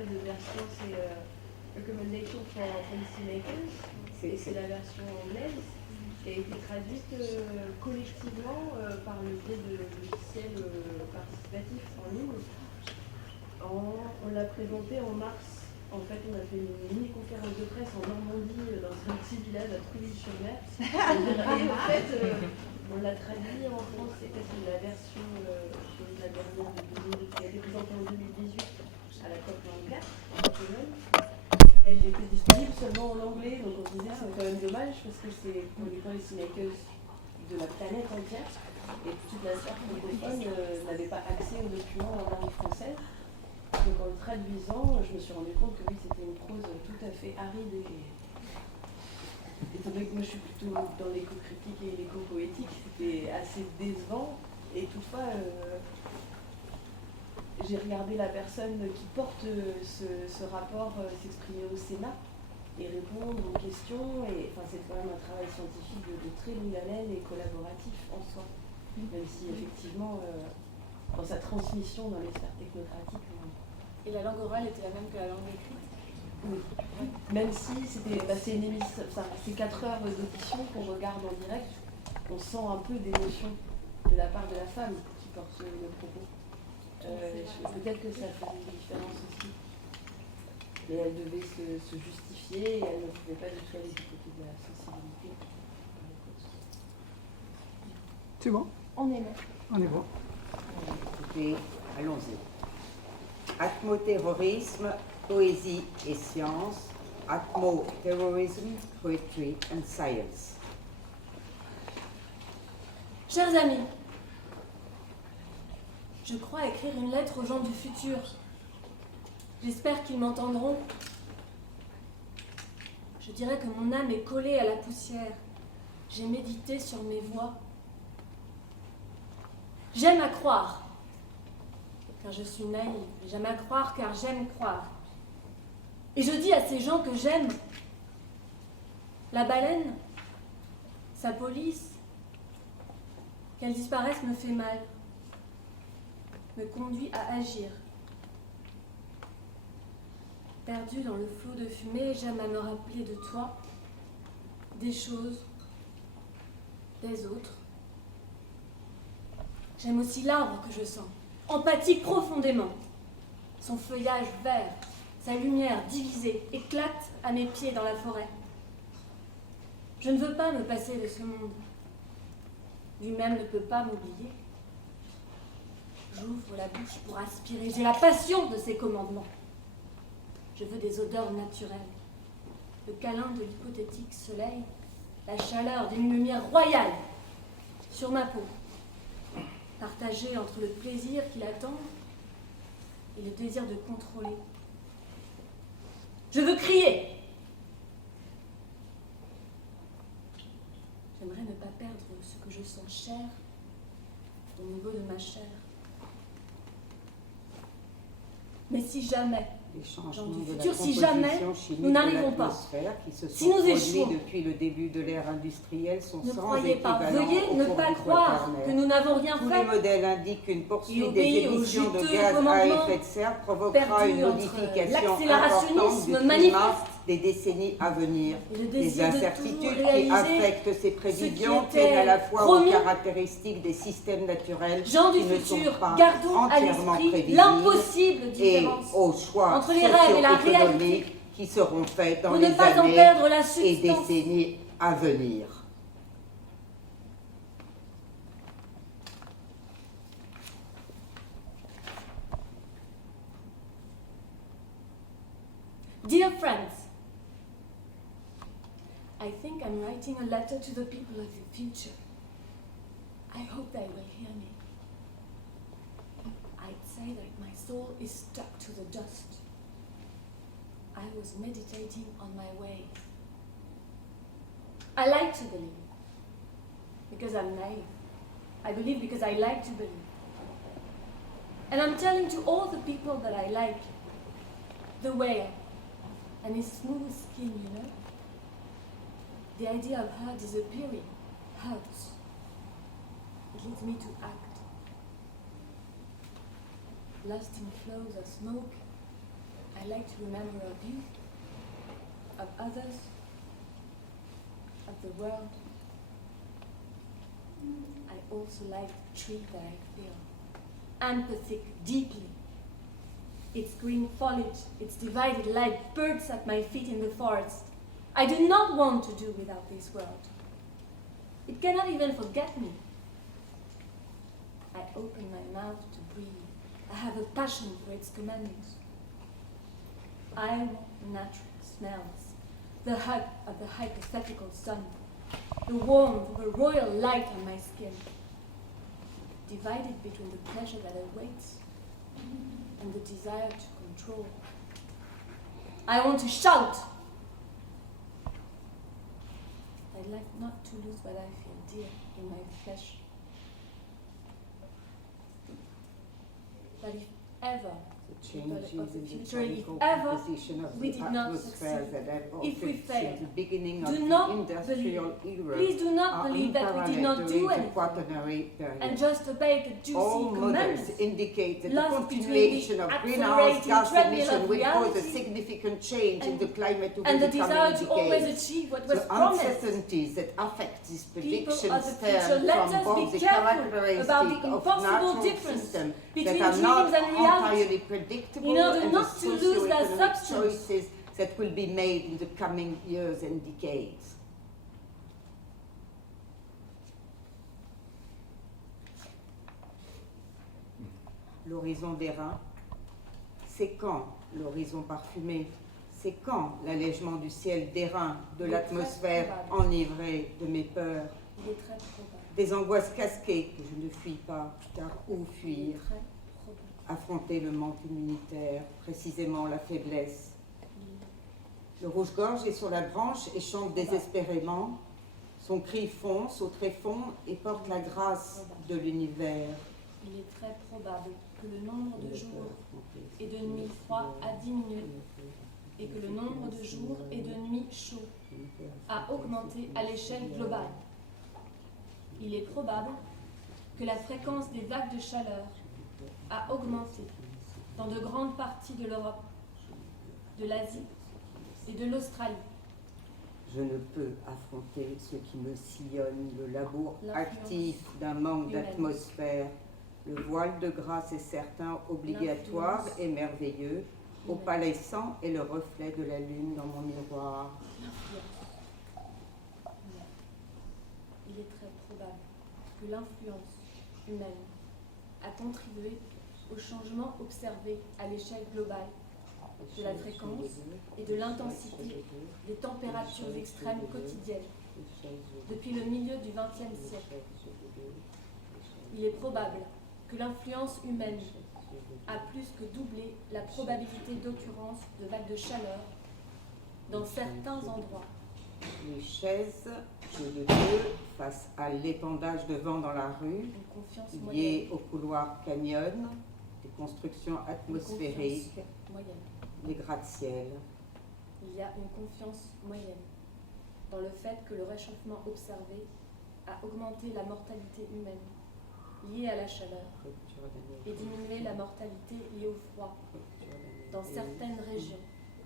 fait de version, c'est Recommendation for Policymakers, et c'est la version anglaise qui a été traduite collectivement par le biais de logiciels participatifs en ligne. On l'a présenté en mars. En fait, on a fait une mini-conférence de presse en Normandie, dans un petit village à Trouville-sur-Mer. Et en fait, on l'a traduit en France, c'est la version la dernière qui a été présentée en 2018 à la COP24 en Pologne. Elle était disponible seulement en anglais, donc on se disait c'est quand même dommage parce que c'est pour les policymakers de la planète entière et toute la sphère francophone n'avait pas accès aux documents en langue française. Donc en le traduisant, je me suis rendu compte que oui, c'était une prose tout à fait aride et étant donné que moi je suis plutôt dans l'éco-critique et l'éco-poétique, c'était assez décevant et toutefois j'ai regardé la personne qui porte ce rapport s'exprimer au Sénat et répondre aux questions. Et enfin, c'est quand même un travail scientifique de très longue haleine et collaboratif en soi. Même si effectivement, dans sa transmission dans les sphères technocratiques. Et la langue orale était la même que la langue écrite? Oui. Même si c'est 4 heures d'audition qu'on regarde en direct, on sent un peu d'émotion de la part de la femme qui porte le propos. Peut-être que ça fait une différence aussi. Mais elle devait se justifier et elle ne pouvait pas du tout aller du côté de la sensibilité. C'est bon? On est bon. On est bon. Écoutez, allons-y. Atmo-terrorisme, poésie et science. Atmo-terrorism, poetry and science. Chers amis, je crois écrire une lettre aux gens du futur. J'espère qu'ils m'entendront. Je dirais que mon âme est collée à la poussière. J'ai médité sur mes voix. J'aime à croire, car je suis naïve. J'aime à croire, car j'aime croire. Et je dis à ces gens que j'aime. La baleine, sa police, qu'elle disparaisse me fait mal, me conduit à agir. Perdu dans le flot de fumée, j'aime à me rappeler de toi, des choses, des autres. J'aime aussi l'arbre que je sens, empathique profondément. Son feuillage vert, sa lumière divisée, éclate à mes pieds dans la forêt. Je ne veux pas me passer de ce monde. Lui-même ne peut pas m'oublier. J'ouvre la bouche pour aspirer. J'ai la passion de ses commandements. Je veux des odeurs naturelles. Le câlin de l'hypothétique soleil, la chaleur d'une lumière royale sur ma peau, partagée entre le plaisir qui l'attend et le désir de contrôler. Je veux crier. J'aimerais ne pas perdre ce que je sens cher au niveau de ma chair. Mais si jamais, Les changements Gens du de la futur, si composition jamais chimique nous n'arrivons de pas, l'atmosphère qui se sont si nous produits échouons, depuis le début de l'ère industrielle sont ne sans croyez pas, équivalent veuillez au ne cours pas du croire Quaternaire. que nous n'avons rien Tous les fait. modèles indiquent qu'une Il poursuite des obéit aux émissions de juteux gaz à commandements effet de serre provoquera perdus une entre modification importante l'accélérationnisme du climat manifeste des décennies à venir. et le Les désir de incertitudes toujours qui réaliser affectent ces prévisions qui était tiennent à la fois promis. aux caractéristiques des systèmes naturels Gens du qui ne futur, sont pas gardons à entièrement l'esprit prévisibles l'impossible et différence aux choix entre les rêves et la socio-économiques réalité qui seront faits dans pour les ne pas en années perdre la et substance. décennies à venir. Dear friends, I think I'm writing a letter to the people of the future. I hope they will hear me. I'd say that my soul is stuck to the dust. I was meditating on my way. I like to believe, because I'm naive. I believe because I like to believe. And I'm telling to all the people that I like, the whale, and his smooth skin, you know. The idea of her disappearing hurts. It leads me to act. Lost in flows of smoke, I like to remember of you, of others, of the world. I also like the tree that I feel empathic deeply. Its green foliage, its divided like birds at my feet in the forest. I do not want to do without this world. It cannot even forget me. I open my mouth to breathe. I have a passion for its commandings. I want natural smells, the hug of the hypothetical sun, the warmth of a royal light on my skin, divided between the pleasure that awaits and the desire to control. I want to shout. I'd like not to lose what I feel dear in my flesh. But if ever, The changes of the in the future, if chemical ever composition of we the did not atmosphere succeed, that have if we occurred fail, since the beginning of do the not industrial era please do not are believe that we did not unparalleled do during the anything Quaternary period. and just obey the juicy All models commandments. indicate that the Lost between continuation the of greenhouse accelerating gas treadmill emission of will cause a reality significant change in and- the climate over and the the desire coming to always decades. achieve what was The promised. uncertainties that affect these People of predictions the future, stem let from us both be the careful characteristics about the of impossible natural difference systems between that are not dreams and reality, entirely predictable in order and not the to lose their socioeconomic substance. choices that will be made in the coming years and decades. L'horizon d'airain, c'est quand l'horizon parfumé? C'est quand l'allègement du ciel d'airain, de Il est l'atmosphère très probable. enivrée de mes peurs, Il est très probable. des angoisses casquées que je ne fuis pas, car où Il est fuir? très probable. Affronter le manque immunitaire, précisément la faiblesse. Il- Le rouge-gorge est sur la branche et chante désespérément. Son cri fonce au tréfonds et porte la grâce de l'univers. Il est très probable que le nombre de jours et de nuits froids a diminué et que le nombre de jours et de nuits chauds a augmenté à l'échelle globale. Il est probable que la fréquence des vagues de chaleur a augmenté dans de grandes parties de l'Europe, de l'Asie et de l'Australie. Je ne peux affronter ce qui me sillonne, le labour L'influence actif d'un manque humaine. d'atmosphère. Le voile de grâce est certain, obligatoire L'influence et merveilleux. Opalescent est le reflet de la lune dans mon miroir. L'influence. Il est très probable que l'influence humaine a contribué au changement observé à l'échelle globale de la fréquence et de l'intensité des températures extrêmes quotidiennes depuis le milieu du XXe siècle. Il est probable que l'influence humaine a plus que doublé la probabilité d'occurrence de vagues de chaleur dans certains endroits. Les chaises, jeux de deux, face à l'épandage de vent dans la rue, Une confiance liées moyenne. au couloir canyon, des constructions Une atmosphériques, confiance moyenne. les gratte-ciel. Il y a une confiance moyenne dans le fait que le réchauffement observé a augmenté la mortalité humaine liée à la chaleur et diminué la mortalité liée au froid dans certaines régions.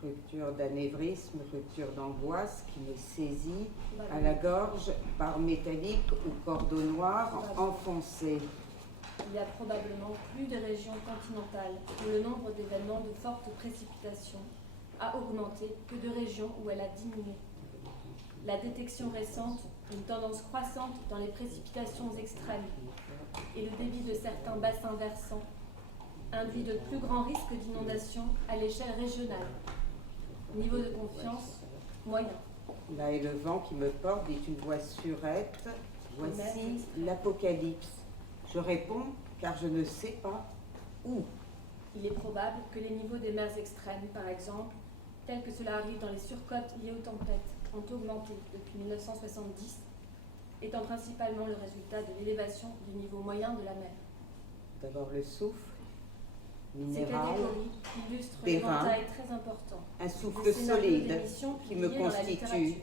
Rupture d'anévrisme, rupture d'angoisse qui me saisit à la gorge, barre métallique ou cordeau noir enfoncé. Il y a probablement plus de régions continentales où le nombre d'événements de fortes précipitations a augmenté que de régions où elle a diminué. La détection récente d'une tendance croissante dans les précipitations extrêmes et le débit de certains bassins versants induit de plus grands risques d'inondation à l'échelle régionale. Niveau de confiance moyen. Là est le vent qui me porte, dit une voix surette. Voici l'apocalypse. Je réponds car je ne sais pas où. Il est probable que les niveaux des mers extrêmes, par exemple, tels que cela arrive dans les surcotes liées aux tempêtes, ont augmenté depuis 1970, étant principalement le résultat de l'élévation du niveau moyen de la mer. D'abord le souffle Ces minéral, catégories illustrent des reins, l'éventail très important un des souffle scénarios solide d'émissions qui me publiés dans la constitue, littérature.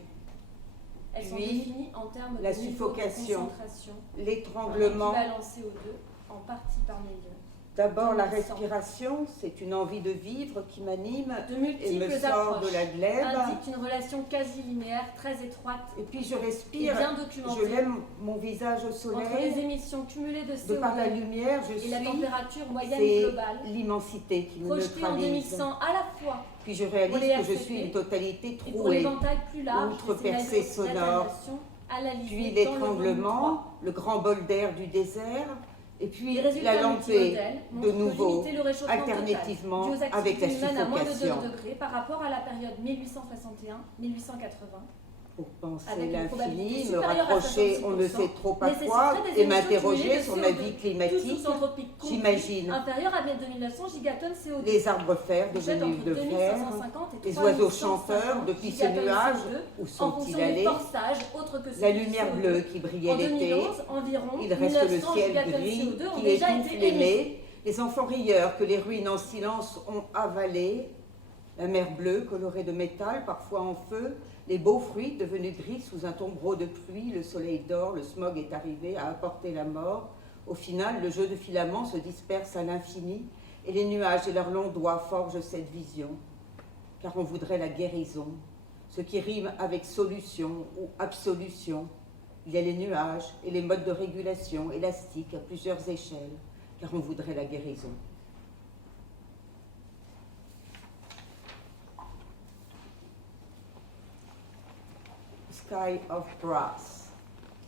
Elles sont puis définies en termes la de niveau de suffocation, concentration, en l'étranglement, équivalent CO2, en partie par million, D'abord, la respiration, c'est une envie de vivre qui m'anime De et me multiples sort de approches la glaive. indiquent une relation quasi linéaire, très étroite Et puis je et respire, bien je documentée lève mon visage au entre les soleil. émissions cumulées de De par la CO2 lumière, je et la suis, température moyenne c'est globale, l'immensité qui me projetée en neutralise. 2100 à la fois Puis je pour réalise les que je RCP suis une totalité et pour trouée. l'éventail plus large Outrepercées des scénarios sonores, d'alternation analysés Puis dans le volume l'étranglement, le grand bol d'air du désert, et puis Les résultats la lampée multimodèles de montrent que nouveau, limiter le réchauffement alternativement total dû aux avec la activités humaines à moins de 2 suffocation. degrés par rapport à la période 1861-1880. Pour penser Avec une probabilité l'infini, me supérieure à rapprocher on ne 66%, sait trop à nécessiterait quoi des et émissions m'interroger cumulées de sur la CO2, vie Tout climatique, sous-anthropique compris, j'imagine inférieur à 2900 gigatonnes CO2. les arbres fer Jette devenus entre de fer, 2550 et les oiseaux 3150 chanteurs depuis ce gigatonnes nuage, CO2 où en sont-ils fonction des allés? forçages autres que La celui du lumière CO2. bleue qui En brillait l'été, 2011, environ il reste le 1900 ciel gigatonnes gris CO2 ont qui déjà étouffe été les émis. mets, les enfants rieurs que les ruines en silence ont avalés, la mer bleue colorée de métal, parfois en feu, les beaux fruits devenus gris sous un tombereau de pluie, le soleil dort, le smog est arrivé à apporter la mort. Au final, le jeu de filaments se disperse à l'infini et les nuages et leurs longs doigts forgent cette vision. Car on voudrait la guérison, ce qui rime avec solution ou absolution. Il y a les nuages et les modes de régulation élastiques à plusieurs échelles, car on voudrait la guérison. Sky of brass.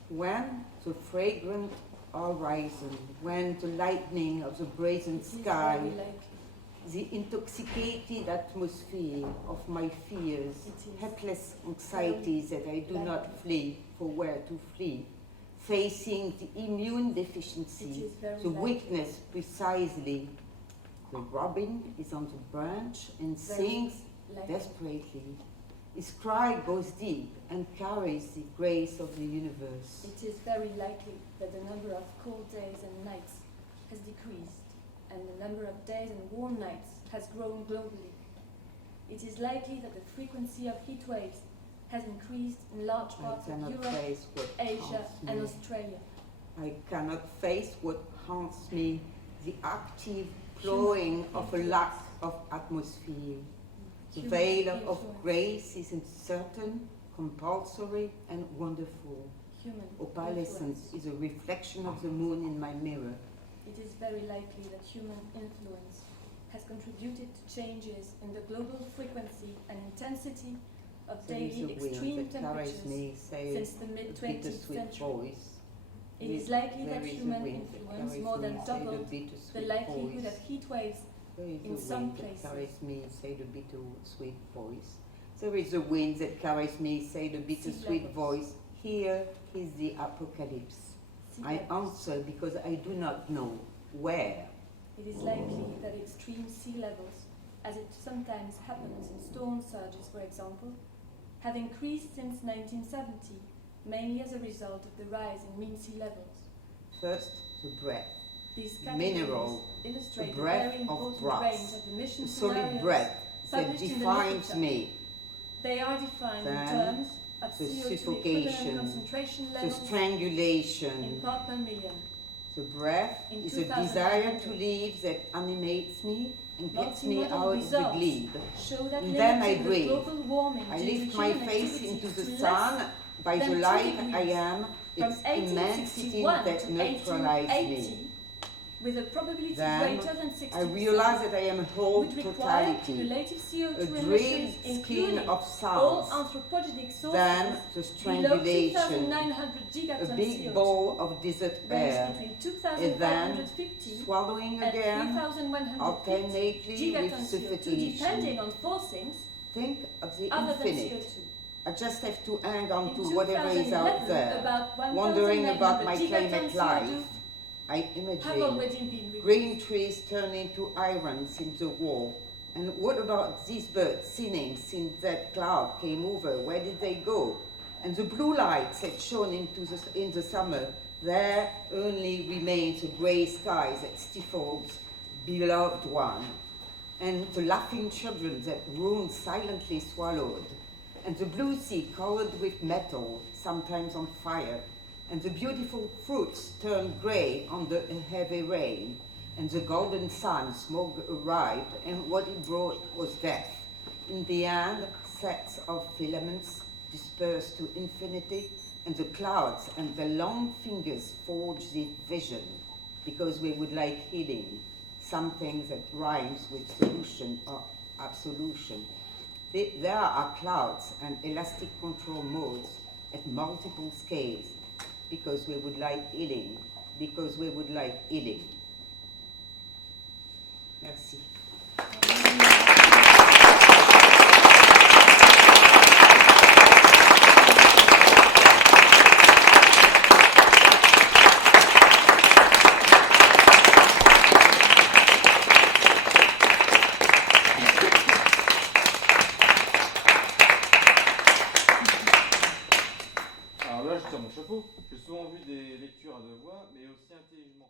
When the fragrant horizon, when the lightning of the brazen It is sky, very likely. the intoxicated atmosphere of my fears, It is helpless anxieties that I do not flee for where to flee, facing the immune It deficiency, is very the likely. weakness precisely. The robin is on the branch and Very sings likely. desperately. His cry goes deep and carries the grace of the universe. It is very likely that the number of cold days and nights has decreased, and the number of days and warm nights has grown globally. It is likely that the frequency of heat waves has increased in large I parts of cannot Europe, face what Asia, haunts and me. Australia. I cannot face what haunts me, the active flowing of a lack of atmosphere. The Human veil of influence. grace is uncertain, compulsory, and wonderful. Human Opalescence influence. is a reflection of the moon in my mirror. It is very likely that human influence has contributed to changes in the global frequency and intensity of There is daily a wind extreme that carries temperatures me, say, since the a mid-20th bittersweet century. voice. It is likely There that is a human wind that influence carries more me, than say, the doubled the bittersweet likelihood voice. of heat waves. There is in a some wind places. that carries me, say the bittersweet voice. There is a wind that carries me, say the bittersweet levels. voice. Here is the apocalypse. Sea I levels. answer because I do not know where. It is likely that extreme sea levels, as it sometimes happens in storm surges, for example, have increased since 1970, mainly as a result of the rise in mean sea levels. First, the breath, These mineral, categories illustrate the a breath very of important brass, range of emission the solid scenarios. breath that published in the defines literature. me, They are defined in Then terms of the CO2 suffocation, equivalent concentration the levels in strangulation. part per million. The breath In is a desire to 2000, live that animates me and gets me multimodal out of the results glebe. show that And then I limiting the breathe. global warming I due to lift my human face activity into the to sun. less By than the 2 light I degrees. am, from it's immensity 1861 that to neutralizes 1880, me. with a probability Then greater than 60%, I realize that I am a whole would require totality, cumulative CO2 a emissions, dream skin including of all sounds. anthropogenic sources, Then the below strangulation, 2,900 a gigatons big CO2, bowl of desert range air, between and then 2,550 swallowing and again, 3,150 alternately with gigatons CO2, suffocation. depending on forcings Think of the other than infinite. CO2. I just have to hang on In to whatever is 2011, out there. about Wondering about 1,900 my gigatons climate CO2 life. I have imagine already been released. green trees turn into irons in the wall. And what about these birds singing since that cloud came over? Where did they go? And the blue lights that shone in the summer, there only remains a grey sky that stifles beloved one. And the laughing children that ruin silently swallowed. And the blue sea colored with metal, sometimes on fire. And the beautiful fruits turn grey under a heavy rain. and the golden sun smoke arrived, and what it brought was death. In the end, sets of filaments dispersed to infinity, and the clouds and the long fingers forged the vision, because we would like healing, something that rhymes with solution or absolution. There are clouds and elastic control modes at multiple scales, because we would like healing, because we would like healing. Merci. Alors là, je tire mon chapeau. J'ai souvent vu des lectures à deux voix, mais aussi intelligemment.